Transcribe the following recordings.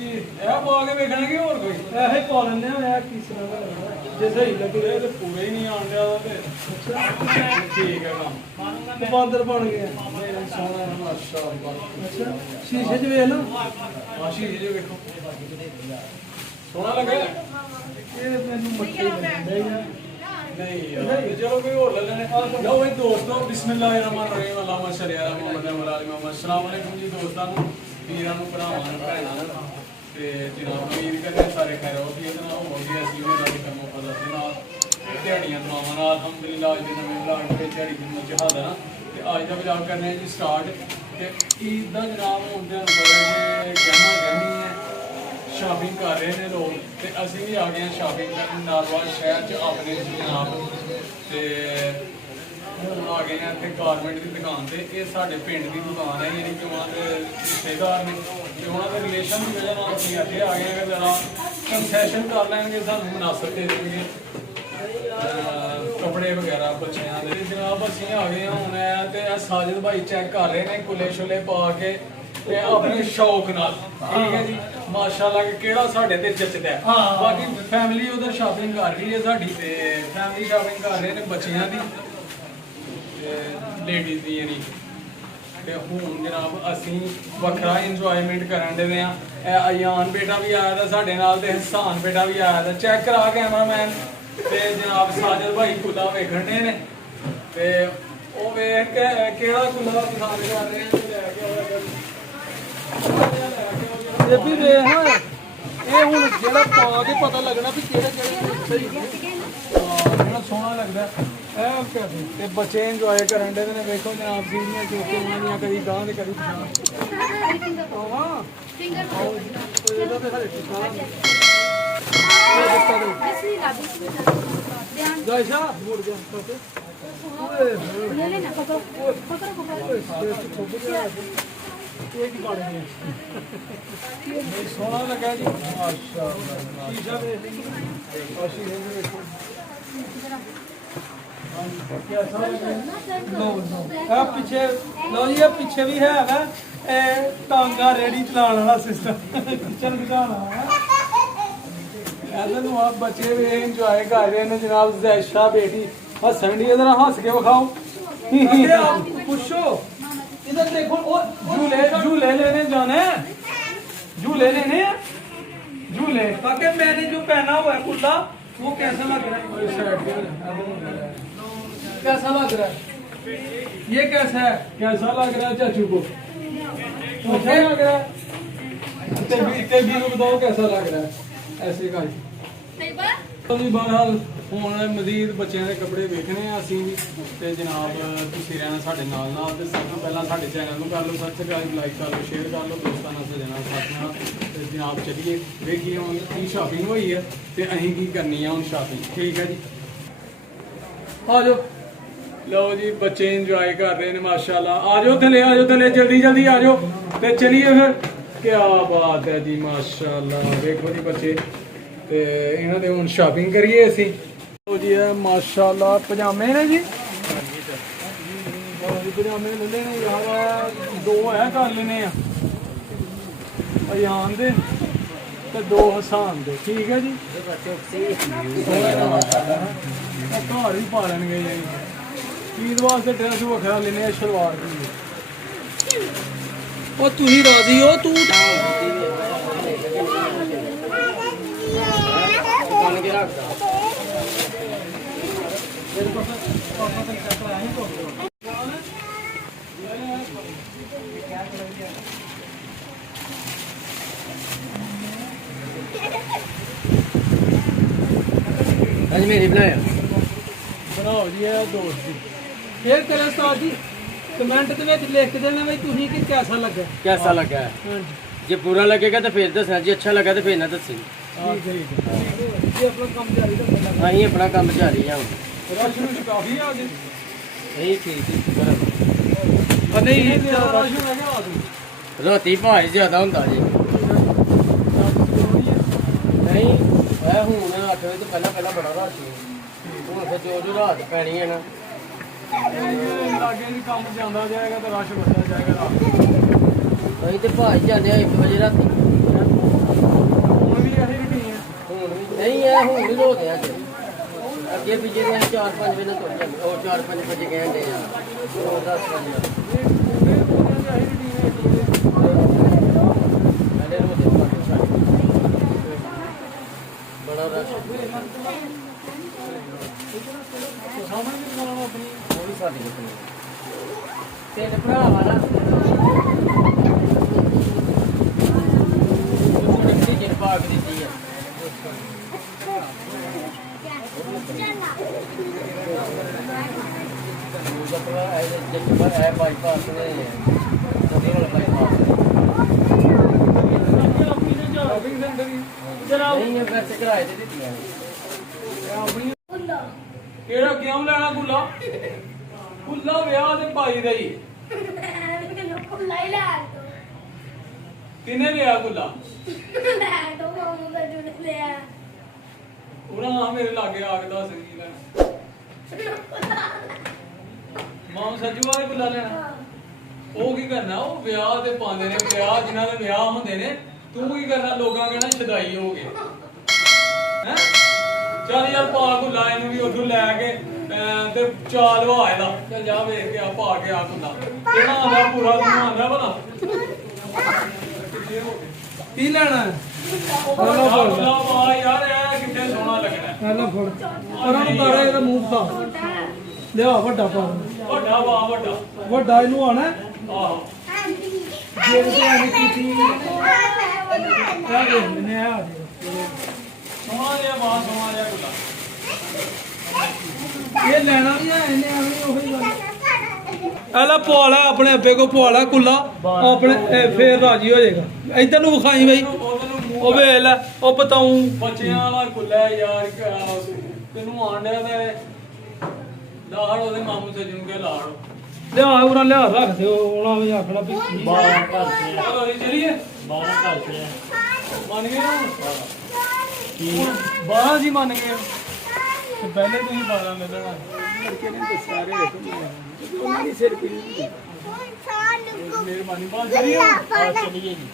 ਇਹ ਪਾ ਕੇ ਵੇਖਣਾ ਕਿ ਹੋਰ ਕੋਈ ਇਹ ਹੀ ਪਾ ਲੈਂਦੇ ਆ ਇਹ ਕਿਸ ਤਰ੍ਹਾਂ ਦਾ ਲੱਗਦਾ ਜੇ ਸਹੀ ਲੱਗੇ ਇਹ ਤੇ ਪੂਰਾ ਹੀ ਨਹੀਂ ਆਣ ਡਿਆ ਤੇ ਠੀਕ ਹੈ ਕੰਮ ਬਾਂਦਰ ਬਣ ਗਿਆ ਸੋਹਣਾ ਮਾਸ਼ਾਅੱਲਾ। ਅੱਛਾ ਸ਼ੀਸ਼ੇ 'ਚ ਵੇਖ ਲਓ ਆਸ਼ੀ ਜੀ ਵੇਖੋ ਸੋਹਣਾ ਲੱਗਾ ਇਹ ਮੈਨੂੰ ਮੱਛੀ ਲੱਗਦਾ ਯਾਰ ਨਹੀਂ ਯਾਰ ਤੇ ਚਲੋ ਕੋਈ ਹੋਰ ਲੈ ਲੈਣੇ ਲਓ ਵੀ ਦੋਸਤੋ ਬਿਸਮਿਲ੍ਲਾਹਿਰਰਹਿਮਾਨਿਰਰਹੀਮ ਅੱਲਾਹੁਮਾ ਸੱਲੀ ਅਲਾ ਮੁਹੰਮਦ व अला मुहम्मद। अस्सलाम वालेकुम जी ਦੋਸਤਾਂ ਨੂੰ ਵੀਰਾਂ ਨੂੰ ਭਰਾਵਾਂ ਨੂੰ ਭੈਣਾਂ ਨੂੰ ਤੇ ਜਨਾਬ ਉਮੀਦ ਕਰਦੇ ਸਾਰੇ ਖੈਰ ਹੋਵੋਗੇ ਤੇ ਨਾ ਹੋਵੋਗੇ ਅਸੀਂ ਵੀ ਰੱਬ ਕਰਮੋ ਫਜ਼ਲ ਦੇ ਨਾਲ ਦਿਹਾੜੀਆਂ ਦੁਆਵਾਂ ਨਾਲ ਅਲਹਮਦੁਲਿਲਾ ਅੱਜ ਦੇ ਨਵੇਂ ਵਲੌਗ ਤੇ ਦਿਹਾੜੀ ਦੀ ਮੁਜਾਹਦ ਹੈ ਨਾ ਤੇ ਅੱਜ ਦਾ ਵਲੌਗ ਕਰਨੇ ਆ ਜੀ ਸਟਾਰਟ ਤੇ ਈਦ ਦਾ ਜਨਾਬ ਹੁੰਦੇ ਨੂੰ ਬੜਾ ਜੇ ਗਹਿਣਾ ਗਹਿਣੀ ਹੈ ਸ਼ਾਪਿੰਗ ਕਰ ਰਹੇ ਨੇ ਲੋਕ ਤੇ ਅਸੀਂ ਵੀ ਆ ਗਏ ਹਾਂ ਸ਼ਾਪਿੰਗ ਕਰਨ ਨਾਰਵਾਲ ਸ਼ਹਿਰ 'ਚ ਆਪਣੇ ਜਨਾਬ ਤੇ ਹੁਣ ਆ ਗਏ ਹਾਂ ਇੱਥੇ ਗਾਰਮੈਂਟ ਦੀ ਦੁਕਾਨ ਤੇ ਇਹ ਸਾਡੇ ਪਿੰਡ ਦੀ ਦੁਕਾਨ ਹੈ ਯਾਨੀ ਕਿ ਉਹਨਾਂ ਦੇ ਰਿਸ਼ਤੇਦਾਰ ਨੇ ਤੇ ਉਹਨਾਂ ਦੇ ਰਿਲੇਸ਼ਨ ਦੀ ਵਜ੍ਹਾ ਨਾਲ ਅਸੀਂ ਇੱਥੇ ਆ ਗਏ ਹਾਂ ਕਿ ਜ਼ਰਾ ਕੰਸੈਸ਼ਨ ਕਰ ਲੈਣਗੇ ਸਾਨੂੰ ਮੁਨਾਸਬ ਦੇ ਦੇਣਗੇ ਕੱਪੜੇ ਵਗੈਰਾ ਬੱਚਿਆਂ ਦੇ ਜਨਾਬ ਅਸੀਂ ਆ ਗਏ ਹਾਂ ਹੁਣ ਤੇ ਇਹ ਸਾਜਿਦ ਭਾਈ ਚੈੱਕ ਕਰ ਰਹੇ ਨੇ ਕੁੱਲੇ ਛੁੱਲੇ ਪਾ ਕੇ ਤੇ ਆਪਣੇ ਸ਼ੌਕ ਨਾਲ ਠੀਕ ਹੈ ਜੀ ਮਾਸ਼ਾਅੱਲਾ ਕਿ ਕਿਹੜਾ ਸਾਡੇ ਤੇ ਜੱਚਦਾ ਹੈ। ਬਾਕੀ ਫੈਮਿਲੀ ਉਧਰ ਸ਼ਾਪਿੰਗ ਕਰ ਰਹੀ ਹੈ ਸਾਡੀ ਤੇ ਫੈਮਿਲੀ ਸ਼ਾਪਿੰਗ ਕਰ ਰਹੇ ਨੇ ਬੱਚਿਆਂ ਦੀ ਤੇ ਲੇਡੀਜ਼ ਦੀ ਯਾਨੀ ਤੇ ਹੁਣ ਜਨਾਬ ਅਸੀਂ ਵੱਖਰਾ ਇੰਜੋਇਮੈਂਟ ਕਰਨ ਦੇ ਆ ਇਹ ਅਯਾਨ ਬੇਟਾ ਵੀ ਆਇਆ ਦਾ ਸਾਡੇ ਨਾਲ ਤੇ ਹਸਾਨ ਬੇਟਾ ਵੀ ਆਇਆ ਦਾ ਚੈੱਕ ਕਰਾ ਕੈਮਰਾਮੈਨ ਤੇ ਜਨਾਬ ਸਾਜਦ ਭਾਈ ਕੁੱਲਾ ਵੇਖਣ ਦੇ ਨੇ ਤੇ ਉਹ ਵੇਖ ਕੇ ਕਿਹੜਾ ਕੁੱਲਾ ਪਸੰਦ ਕਰ ਰਹੇ ਆ ਤੇ ਲੈ ਕੇ ਆਇਆ ਇਹ ਵੀ ਵੇਖ ਇਹ ਹੁਣ ਜਿਹੜਾ ਪਾ ਕੇ ਪਤਾ ਲੱਗਣਾ ਵੀ ਕਿਹੜੇ ਸਹੀ ਜਿਹੜਾ ਸੋਹਣਾ ਲੱਗਦਾ ਇਹ ਕਰਦੇ ਤੇ ਬੱਚੇ ਇੰਜੋਏ ਕਰਨ ਦੇ ਨੇ ਵੇਖੋ ਜਨਾਬ ਸੀੜੀਆਂ ਚੋਕੇ ਉਹਨਾਂ ਦੀਆਂ ਕਦੀ ਗਾਂ ਤੇ ਕਦੀ ਪਿਛਾਂ ਹਾਂ ਇਹਦਾ ਤੇ ਹਰੇ ਟਿਕਾ ਜਾਇਸ਼ਾ ਮੁੜ ਗਿਆ ਤੇ एक ही पाड़े में सोना लगा जी माशाअल्लाह शीशा देख लीजिए और शीशे में देखो कैसा नो नो पीछे लो जी पीछे भी है ना टांगा रेडी चलाने वाला सिस्टम किचन दिखाना है ऐसा तो आप बच्चे भी एंजॉय कर रहे हैं जनाब जैशा बेटी हसन दी जरा हंस के दिखाओ पूछो इधर देखो वो झूले लेने जाने झूले लेने झूले ताकि मैंने जो पहना हुआ है कुर्ता वो कैसा लग रहा है कैसा लग रहा है ये कैसा है कैसा लग रहा है चाचू को अच्छा लग रहा है ते भी बताओ कैसा लग रहा है ऐसे का ਜੀ ਬਹਰਹਾਲ ਹੁਣ ਮਜ਼ੀਦ ਬੱਚਿਆਂ ਦੇ ਕੱਪੜੇ ਵੇਖਣੇ ਆ ਅਸੀਂ ਵੀ ਤੇ ਜਨਾਬ ਤੁਸੀਂ ਰਹਿਣਾ ਸਾਡੇ ਨਾਲ ਨਾਲ ਤੇ ਸਭ ਤੋਂ ਪਹਿਲਾਂ ਸਾਡੇ ਚੈਨਲ ਨੂੰ ਕਰ ਲਓ ਸਬਸਕ੍ਰਾਈਬ ਲਾਈਕ ਕਰ ਲਓ ਸ਼ੇਅਰ ਕਰ ਲਓ ਦੋਸਤਾਂ ਨਾਲ ਸਜਣਾ ਸਾਥੀਆਂ ਨਾਲ ਤੇ ਜਨਾਬ ਚੱਲੀਏ ਵੇਖੀਏ ਹੁਣ ਕੀ ਸ਼ਾਪਿੰਗ ਹੋਈ ਹੈ ਤੇ ਅਸੀਂ ਕੀ ਕਰਨੀ ਆ ਹੁਣ ਸ਼ਾਪਿੰਗ ਠੀਕ ਹੈ ਜੀ ਆ ਜਾਓ ਲਓ ਜੀ ਬੱਚੇ ਇੰਜੋਏ ਕਰ ਰਹੇ ਨੇ ਮਾਸ਼ਾਅੱਲਾ ਆ ਜਾਓ ਥੱਲੇ ਜਲਦੀ ਜਲਦੀ ਆ ਜਾਓ ਤੇ ਚਲੀਏ ਫਿਰ ਕੀ ਬਾਤ ਹੈ ਜੀ ਮਾਸ਼ਾਅੱਲਾ ਵੇਖੋ ਜੀ ਬੱਚੇ ਤੇ ਇਹਨਾਂ ਦੇ ਹੁਣ ਸ਼ਾਪਿੰਗ ਕਰੀਏ ਅਸੀਂ ਲਓ ਜੀ ਇਹ ਮਾਸ਼ਾਅੱਲਾ ਪਜਾਮੇ ਨੇ ਜੀ ਪਜਾਮੇ ਲੈ ਲੈਣੇ ਯਾਰ ਦੋ ਹੈ ਕਰ ਲੈਣੇ ਆ ਅਯਾਨ ਦੇ ਤੇ ਦੋ ਹਸਾਨ ਦੇ ਠੀਕ ਹੈ ਜੀ ਘਰ ਹੀ ਪਾ ਲੈਣਗੇ ਜੀ ਈਦ ਵਾਸਤੇ ਡਰੈਸ ਵੱਖਰਾ ਲੈਣੇ ਆ ਸ਼ਲਵਾਰ ਦੀ ਉਹ ਤੁਸੀਂ ਰਾਜ਼ੀ ਹੋ ਤੂੰ आज मेरी बनाया ਬਣਾਓ ਜੀ ਇਹ ਦੋਸਤ ਦੀ फिर करे उस्ताद जी कमेंट ਦੇ ਵਿੱਚ ਲਿਖ ਦੇਣਾ ਬਈ ਤੁਸੀਂ ਕਿ ਕਿਹਦਾ ਲੱਗਾ कैसा लगा है जे बुरा लगेगा तो फिर दसना जी अच्छा लगा तो फिर ना दसी ਠੀਕ ਹੈ ਇਹ ਆਪਣਾ ਕੰਮ ਜਾਰੀ ਰੱਖਣਾ हाँ ही अपना काम जारी है ਰਸ਼ ਨੂੰ ਕਾਫੀ ਆ ਗਏ यही ठीक है ਨਹੀਂ ਰਸ਼ ਨੂੰ ਹੈਗਾ ਆ ਗਏ रोटी भाई ज्यादा होता जी नहीं मैं हूँ 8 बजे तो पहला बड़ा रात ਸੀ ਹੁਣ ਫਿਰ ਜੋ ਰਾਤ ਪੈਣੀ ਹੈ ਨਾ ਲਾਗੇ ਵੀ ਕੰਮ ਜਾਂਦਾ ਜਾਏਗਾ ਤਾਂ ਰਸ਼ ਵੱਧਦਾ ਜਾਏਗਾ ਰਾਤ ਅਸੀਂ ਤੇ ਭਾਈ ਜਾਂਦੇ ਆ 1 ਵਜੇ ਰਾਤੀ ਹੁਣ ਨਹੀਂ ਲੋਦੇ ਅੱਜ ਅੱਗੇ ਪਿੱਛੇ ਦੇ 4-5 ਵਜੇ ਤੋਂ ਜਾਂਦੇ ਉਹ 4-5 ਵਜੇ ਕਹਿੰਦੇ ਆ ਉਹ 10 ਵਜੇ ਬੜਾ ਰਸ਼ ਉਹ ਵੀ ਸਾਡੀ ਦੇਖਣੀ ਤੇਰੇ ਭਰਾ ਵਾਲਾ ਕਿੰਨੀ ਜਿਰ ਭਾਗ ਦਿੱਤੀ ਹੈ ਜਪਵਾ ਹੈ ਬਾਈਪਾਸ ਨੇ ਨਦੀ ਨਾਲ ਬਾਈਪਾਸ ਨਹੀਂ ਇਹ ਪੈਸੇ ਕਿਰਾਏ ਤੇ ਦਿੱਤੀਆਂ ਕਿਹੜਾ ਕਿਉਂ ਲੈਣਾ ਗੁੱਲਾ ਗੁੱਲਾ ਵਿਆਹ ਦੇ ਭਾਈ ਦਾ ਹੀ ਕਿਨੇ ਲਿਆ ਗੁੱਲਾ ਉਹਨਾਂ ਮੇਰੇ ਲਾਗੇ ਆ ਕੇ ਦੱਸ ਕੀ ਲੈਣਾ ਮਾਂ ਸੱਜੂ ਵਾਲੇ ਗੁੱਲਾ ਲੈਣਾ ਉਹ ਕੀ ਕਰਨਾ ਉਹ ਵਿਆਹ ਤੇ ਪਾਉਂਦੇ ਨੇ ਵਿਆਹ ਜਿਨ੍ਹਾਂ ਦੇ ਵਿਆਹ ਹੁੰਦੇ ਨੇ ਤੂੰ ਕੀ ਕਰਨਾ ਲੋਕਾਂ ਕਹਿਣਾ ਛਦਾਈ ਹੋ ਗਏ ਹੈ ਚੱਲ ਯਾਰ ਪਾ ਗੁੱਲਾ ਇਹਨੂੰ ਵੀ ਉਧਰ ਲੈ ਕੇ ਤੇ ਚਾਲ ਵਾ ਇਹਦਾ ਚੱਲ ਜਾ ਵੇਖ ਕੇ ਆ ਪਾ ਕੇ ਆ ਗੁੱਲਾ ਕਿਹੜਾ ਆਂਦਾ ਪੂਰਾ ਤੂੰ ਆਂਦਾ ਭਲਾ ਕੀ ਲੈਣਾ ਗੁੱਲਾ ਪਾ ਯਾਰ ਇਹ ਕਿੱਥੇ ਸੋਹਣਾ ਲੱਗਣਾ ਪਹਿਲਾਂ ਫੜ ਉਹਨਾਂ ਨੂੰ ਤਾਰਾ ਇਹਦਾ ਮੂੰਹ ਪਾ ਲਿਆ ਵੱਡਾ ਪਾ ਵੱਡਾ ਵਾ ਵੱਡਾ ਵੱਡਾ ਇਹਨੂੰ ਆਣਾ ਆਹੋ ਜੇ ਤੇ ਆਣੀ ਕੀਤੀ ਕਾਹਦੇ ਨੇ ਆ ਸੋਹਣਾ ਜਿਹਾ ਵਾ ਸੋਹਣਾ ਜਿਹਾ ਗੁੱਲਾ ਇਹ ਲੈਣਾ ਵੀ ਹੈ ਇਹਨੇ ਆਣੀ ਉਹੀ ਗੱਲ ਐਲਾ ਪਵਾਲਾ ਆਪਣੇ ਅੱਬੇ ਕੋ ਪਵਾਲਾ ਕੁੱਲਾ ਆਪਣੇ ਫੇਰ ਰਾਜੀ ਹੋ ਜਾਏਗਾ ਇਧਰ ਨੂੰ ਵਿਖਾਈ ਬਈ ਉਹ ਵੇਖ ਲੈ ਉਹ ਬਤਾਉਂ ਬੱਚਿਆਂ ਵਾਲਾ ਗੁੱਲਾ ਯਾਰ ਤੈਨੂੰ ਆਂਡਿਆ ਤੇ ਲਾੜ ਉਹਦੇ ਮਾਮੂ ਸੱਜਣ ਕੇ ਲਾੜ ਲਿਆ ਉਹਨਾਂ ਲਿਆ ਰੱਖ ਦਿਓ ਉਹਨਾਂ ਵੀ ਆਖਣਾ ਵੀ ਚਲੋ ਜੀ ਚਲੀਏ ਮੰਨ ਗਏ ਨਾ ਬਾਹਰ ਜੀ ਮੰਨ ਗਏ ਤੇ ਪਹਿਲੇ ਤੁਸੀਂ 12 ਲੈ ਲੈਣਾ ਲੜਕੇ ਨੇ ਤਾਂ ਸਾਰੇ ਉਹਨਾਂ ਦੀ ਸਿਰ ਪੀੜੀ ਮਿਹਰਬਾਨੀ ਬਾਤ ਚਲੀਏ ਚਲੀਏ ਜੀ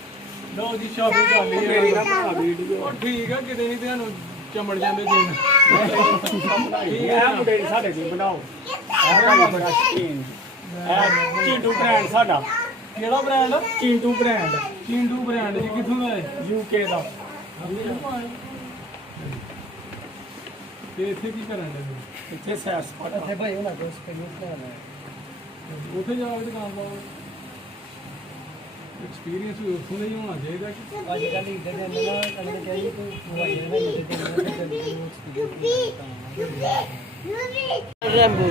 ਲਓ ਜੀ ਸ਼ਾਪਿੰਗ ਕਰ ਲਈ ਮੇਰੀ ਨਾ ਭਰਾ ਵੀਡੀਓ ਉਹ ਠੀਕ ਆ ਕਿਤੇ ਨਹੀਂ ਤੁਹਾਨੂੰ ਚਮੜ ਜਾਂਦੇ ਦਿਨ ਇਹ ਮੁੰਡੇ ਸਾਡੇ ਦੀ ਬਣਾਓ ਇਹ ਬੜਾ ਸ਼ਕੀਨ ਇਹ ਚਿੰਟੂ ਬ੍ਰਾਂਡ ਸਾਡਾ ਕਿਹੜਾ brand Chintu brand Chintu brand ਜੀ ਕਿੱਥੋਂ ਦਾ ਹੈ ਯੂਕੇ ਦਾ ਤੇ ਇੱਥੇ ਕੀ ਕਰਨ ਦੇ ਇੱਥੇ ਸੈਰ ਸਪਾਟਾ ਇੱਥੇ ਭਾਈ ਉਹਨਾਂ ਕੋਲ ਸਪੇਸ ਲੈਣਾ ਉੱਥੇ ਜਾ ਕੇ ਦੁਕਾਨ ਪਾਓ ਐਕਸਪੀਰੀਅੰਸ ਵੀ ਉੱਥੋਂ ਦਾ ਹੀ ਹੋਣਾ ਚਾਹੀਦਾ ਕਿ ਅੱਜ ਕੱਲ੍ਹ ਇੱਧਰ ਦੇ ਅੰਦਰ ਨਾ ਕਹਿੰਦੇ ਕਿ ਕੋਈ ਮੋਬਾਈਲ ਨਾ ਰੈਂਬੋ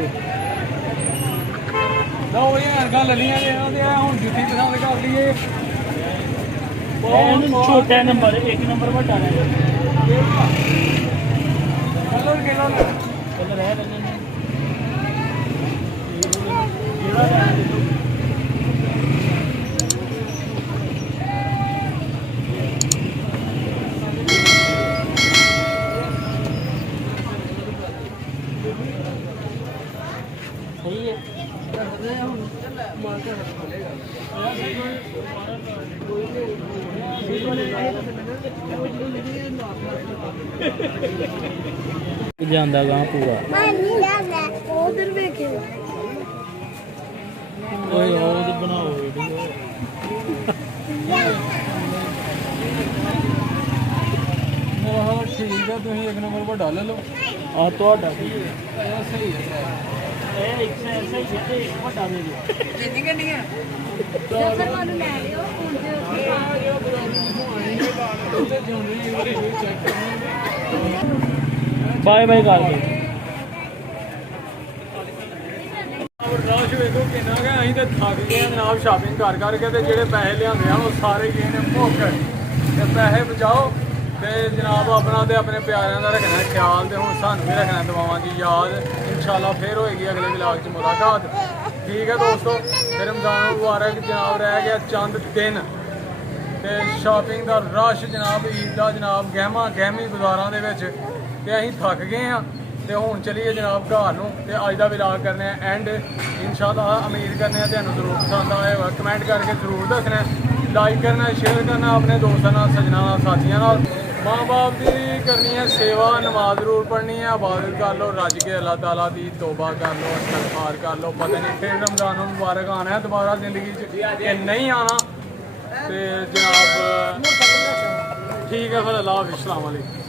ਲਓ ਇਹ ਗੱਲ ਲੀਆਂ ਨੇ ਉਹਨਾਂ ਦੇ ਹੁਣ ਜੁੱਤੀ ਪਸੰਦ ਕਰ ਲਈਏ ਛੋਟਾ ਨੰਬਰ ਇੱਕ ਨੰਬਰ ਵੱਡਾ ਹੈ ਕਲਰ ਕਿਹੜਾ ਲੈਣਾ ਕਲਰ ਹੈ ਲੈਣੇ ਸਹੀ ਹੈ ਜਾਂਦਾ ਗਾ ਪੂਰਾ ਉਧਰ ਵੇਖਿਓ ਓਏ ਉਹ ਬਣਾਓ ਵੀਡੀਓ ਉਹ ਠੀਕ ਆ ਤੁਸੀਂ ਇੱਕ ਨੰਬਰ ਵੱਡਾ ਲੈ ਲਓ ਆ ਤੁਹਾਡਾ ਕੀ ਇਹ ਸਹੀ ਹੈ ਇਹ ਇੱਕ ਐਸਾ ਹੀ ਹੈ ਤੇ ਇੱਕ ਵੱਡਾ ਦੇ ਦਿਓ ਜਦ ਸਾਨੂੰ ਲੈ ਲਿਓ ਫੋਨ ਤੇ ਉੱਤੇ ਜੁੰਡੀ ਵਾਲੀ ਵੀ ਚੈੱਕ ਕਰਨੀ ਬਾਏ ਬਾਏ ਕਰ ਦੇ ਰਾਸ਼ ਵੇਖੋ ਕਿੰਨਾ ਗਿਆ ਅਸੀਂ ਤੇ ਥੱਕ ਗਏ ਆ ਜਨਾਬ ਸ਼ਾਪਿੰਗ ਕਰ ਕਰਕੇ ਤੇ ਜਿਹੜੇ ਪੈਸੇ ਲਿਆਂਦੇ ਆ ਉਹ ਸਾਰੇ ਗਏ ਨੇ ਭੁੱਖ ਤੇ ਪੈਸੇ ਬਚਾਓ ਤੇ ਜਨਾਬ ਆਪਣਾ ਤੇ ਆਪਣੇ ਪਿਆਰਿਆਂ ਦਾ ਰੱਖਣਾ ਖਿਆਲ ਤੇ ਹੁਣ ਸਾਨੂੰ ਵੀ ਰੱਖਣਾ ਦੁਆਵਾਂ ਦੀ ਯਾਦ ਇਨਸ਼ਾਅੱਲਾ ਫੇਰ ਹੋਏਗੀ ਅਗਲੇ ਵਲੌਗ 'ਚ ਮੁਲਾਕਾਤ ਠੀਕ ਹੈ ਦੋਸਤੋ ਤੇ ਰਮਜ਼ਾਨ ਮੁਬਾਰਕ ਜਨਾਬ ਰਹਿ ਗਿਆ ਚੰਦ ਦਿਨ ਤੇ ਸ਼ਾਪਿੰਗ ਦਾ ਰਸ਼ ਜਨਾਬ ਈਦ ਦਾ ਜਨਾਬ ਗਹਿਮੀ ਬਾਜ਼ਾਰਾਂ ਦੇ ਵਿੱਚ ਤੇ ਅਸੀਂ ਥੱਕ ਗਏ ਹਾਂ ਤੇ ਹੁਣ ਚਲੀਏ ਜਨਾਬ ਘਰ ਨੂੰ ਤੇ ਅੱਜ ਦਾ ਵਲੌਗ ਕਰਨੇ ਆ ਐਂਡ ਇਨਸ਼ਾਅੱਲਾ ਉਮੀਦ ਕਰਨੇ ਆ ਤੁਹਾਨੂੰ ਜ਼ਰੂਰ ਪਸੰਦ ਆਏਗਾ ਕਮੈਂਟ ਕਰਕੇ ਜ਼ਰੂਰ ਦੱਸਣਾ ਲਾਈਕ ਕਰਨਾ ਸ਼ੇਅਰ ਕਰਨਾ ਆਪਣੇ ਦੋਸਤਾਂ ਨਾਲ ਸੱਜਣਾਂ ਨਾਲ ਸਾਥੀਆਂ ਨਾਲ माँ बाप की करनी है सेवा, नमाज जरूर पढ़नी है, इबादत कर लो, रज के अल्लाह ताला की तौबा कर लो, इस्तगफार कर लो। पता नहीं फिर रमजान मुबारक आना है दोबारा जिंदगी च नहीं आना। तो जनाब ठीक है फिर, अल्लाह हाफिज़, अस्सलाम वालेकुम।